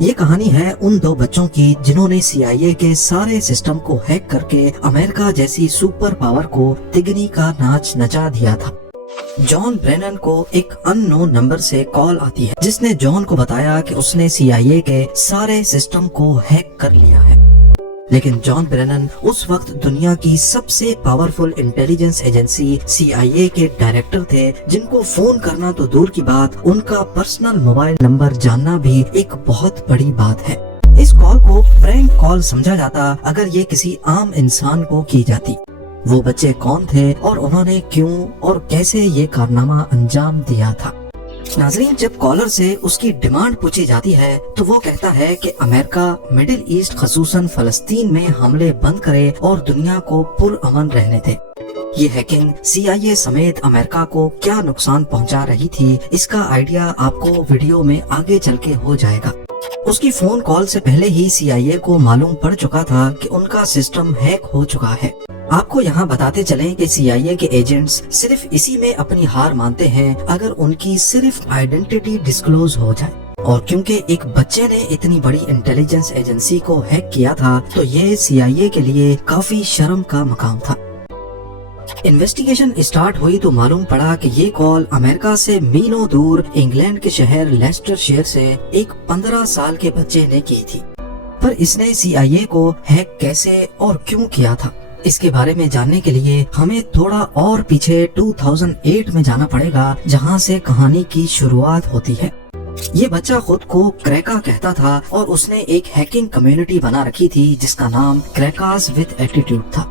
یہ کہانی ہے ان دو بچوں کی جنہوں نے CIA کے سارے سسٹم کو ہیک کر کے امریکہ جیسی سپر پاور کو تگنی کا ناچ نچا دیا تھا۔ جان برینن کو ایک ان نون نمبر سے کال آتی ہے جس نے جان کو بتایا کہ اس نے CIA کے سارے سسٹم کو ہیک کر لیا ہے۔ لیکن جان برینن اس وقت دنیا کی سب سے پاورفل انٹیلیجنس ایجنسی CIA کے ڈائریکٹر تھے، جن کو فون کرنا تو دور کی بات، ان کا پرسنل موبائل نمبر جاننا بھی ایک بہت بڑی بات ہے۔ اس کال کو پرینک کال سمجھا جاتا اگر یہ کسی عام انسان کو کی جاتی۔ وہ بچے کون تھے اور انہوں نے کیوں اور کیسے یہ کارنامہ انجام دیا تھا؟ ناظرین، جب کالر سے اس کی ڈیمانڈ پوچھی جاتی ہے تو وہ کہتا ہے کہ امریکہ مڈل ایسٹ خصوصاً فلسطین میں حملے بند کرے اور دنیا کو پرامن رہنے دے۔ یہ ہیکنگ CIA سمیت امریکہ کو کیا نقصان پہنچا رہی تھی، اس کا آئیڈیا آپ کو ویڈیو میں آگے چل کے ہو جائے گا۔ اس کی فون کال سے پہلے ہی CIA کو معلوم پڑ چکا تھا کہ ان کا سسٹم ہیک ہو چکا ہے۔ آپ کو یہاں بتاتے چلیں کہ CIA کے ایجنٹس صرف اسی میں اپنی ہار مانتے ہیں اگر ان کی صرف آئیڈینٹی ڈسکلوز ہو جائے، اور کیونکہ ایک بچے نے اتنی بڑی انٹیلیجنس ایجنسی کو ہیک کیا تھا تو یہ CIA کے لیے کافی شرم کا مقام تھا۔ انویسٹیگیشن اسٹارٹ ہوئی تو معلوم پڑا کہ یہ کال امریکہ سے میلوں دور انگلینڈ کے شہر لیسٹر شائر سے ایک 15 سال کے بچے نے کی تھی۔ پر اس نے CIA کو ہیک کیسے اور کیوں کیا تھا، اس کے بارے میں جاننے کے لیے ہمیں تھوڑا اور پیچھے 2008 میں جانا پڑے گا، جہاں سے کہانی کی شروعات ہوتی ہے۔ یہ بچہ خود کو کریکا کہتا تھا اور اس نے ایک ہیکنگ کمیونٹی بنا رکھی تھی جس کا نام کریکاز وتھ ایٹیٹیوڈ تھا۔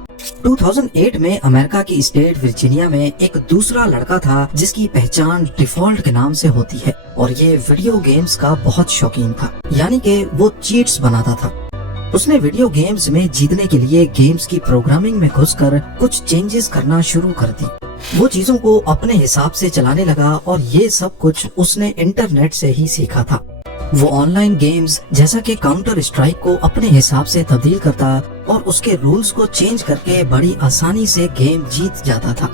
2008 میں امریکہ کی اسٹیٹ ورجینیا میں ایک دوسرا لڑکا تھا جس کی پہچان ڈیفالٹ کے نام سے ہوتی ہے، اور یہ ویڈیو گیمز کا بہت شوقین تھا، یعنی کہ وہ چیٹس بناتا تھا۔ اس نے ویڈیو گیمز میں جیتنے کے لیے گیمز کی پروگرامنگ میں گھس کر کچھ چینجز کرنا شروع کر دی۔ وہ چیزوں کو اپنے حساب سے چلانے لگا اور یہ سب کچھ اس نے انٹرنیٹ سے ہی سیکھا تھا۔ وہ آن لائن گیمز جیسا کہ کاؤنٹر اسٹرائک کو اپنے حساب سے تبدیل کرتا اور اس کے رولز کو چینج کر کے بڑی آسانی سے گیم جیت جاتا تھا۔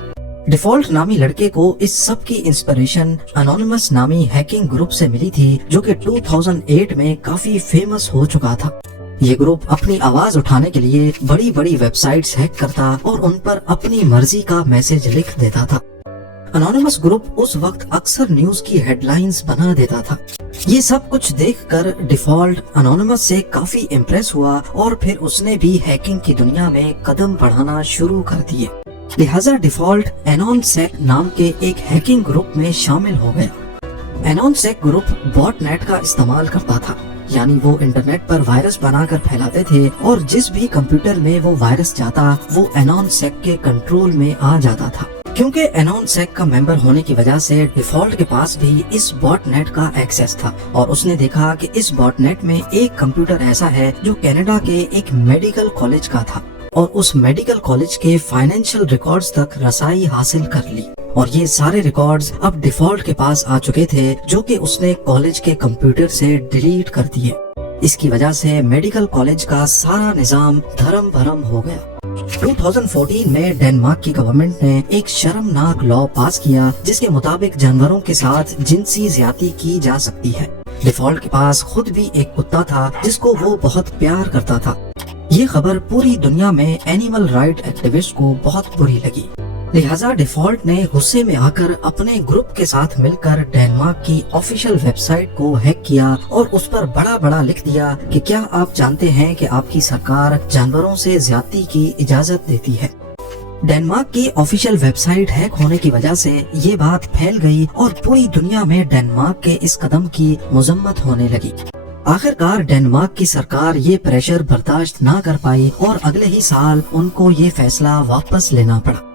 ڈیفالٹ نامی لڑکے کو اس سب کی انسپریشن انونیمس نامی ہیکنگ گروپ سے ملی تھی جو کہ 2008 میں کافی فیمس ہو چکا تھا۔ یہ گروپ اپنی آواز اٹھانے کے لیے بڑی بڑی ویب سائٹس ہیک کرتا اور ان پر اپنی مرضی کا میسج لکھ دیتا تھا۔ انونیمس گروپ اس وقت اکثر نیوز کی ہیڈ لائنز بنا دیتا تھا۔ یہ سب کچھ دیکھ کر ڈیفالٹ انونیمس سے کافی امپریس ہوا اور پھر اس نے بھی ہیکنگ کی دنیا میں قدم بڑھانا شروع کر دیے۔ لہٰذا ڈیفالٹ اینون سیک نام کے ایک ہیکنگ گروپ میں شامل ہو گیا۔ اینون سیک گروپ باٹ نیٹ کا استعمال کرتا تھا، یعنی وہ انٹرنیٹ پر وائرس بنا کر پھیلاتے تھے اور جس بھی کمپیوٹر میں وہ وائرس جاتا وہ اینون سیک کے کنٹرول میں آ جاتا تھا۔ کیونکہ اینون سیک کا ممبر ہونے کی وجہ سے ڈیفالٹ کے پاس بھی اس باٹ نیٹ کا ایکسیس تھا، اور اس نے دیکھا کہ اس باٹ نیٹ میں ایک کمپیوٹر ایسا ہے جو کینیڈا کے ایک میڈیکل کالج کا تھا، اور اس میڈیکل کالج کے فائنینشیل ریکارڈز تک رسائی حاصل کر لی، اور یہ سارے ریکارڈز اب ڈیفالٹ کے پاس آ چکے تھے جو کہ اس نے کالج کے کمپیوٹر سے ڈیلیٹ کر دیے۔ اس کی وجہ سے میڈیکل کالج کا سارا نظام دھرم بھرم ہو گیا۔ 2014 میں ڈنمارک کی گورنمنٹ نے ایک شرمناک لا پاس کیا جس کے مطابق جانوروں کے ساتھ جنسی زیادتی کی جا سکتی ہے۔ ڈیفالٹ کے پاس خود بھی ایک کتا تھا جس کو وہ بہت پیار کرتا تھا۔ یہ خبر پوری دنیا میں اینیمل رائٹ ایکٹیوسٹ کو بہت بری لگی، لہٰذا ڈیفالٹ نے غصے میں آ کر اپنے گروپ کے ساتھ مل کر ڈنمارک کی آفیشیل ویب سائٹ کو ہیک کیا اور اس پر بڑا بڑا لکھ دیا کہ کیا آپ جانتے ہیں کہ آپ کی سرکار جانوروں سے زیادتی کی اجازت دیتی ہے۔ ڈنمارک کی آفیشیل ویب سائٹ ہیک ہونے کی وجہ سے یہ بات پھیل گئی اور پوری دنیا میں ڈنمارک کے اس قدم کی مذمت ہونے لگی۔ آخرکار ڈنمارک کی سرکار یہ پریشر برداشت نہ کر پائی اور اگلے ہی سال ان کو یہ فیصلہ واپس لینا پڑا۔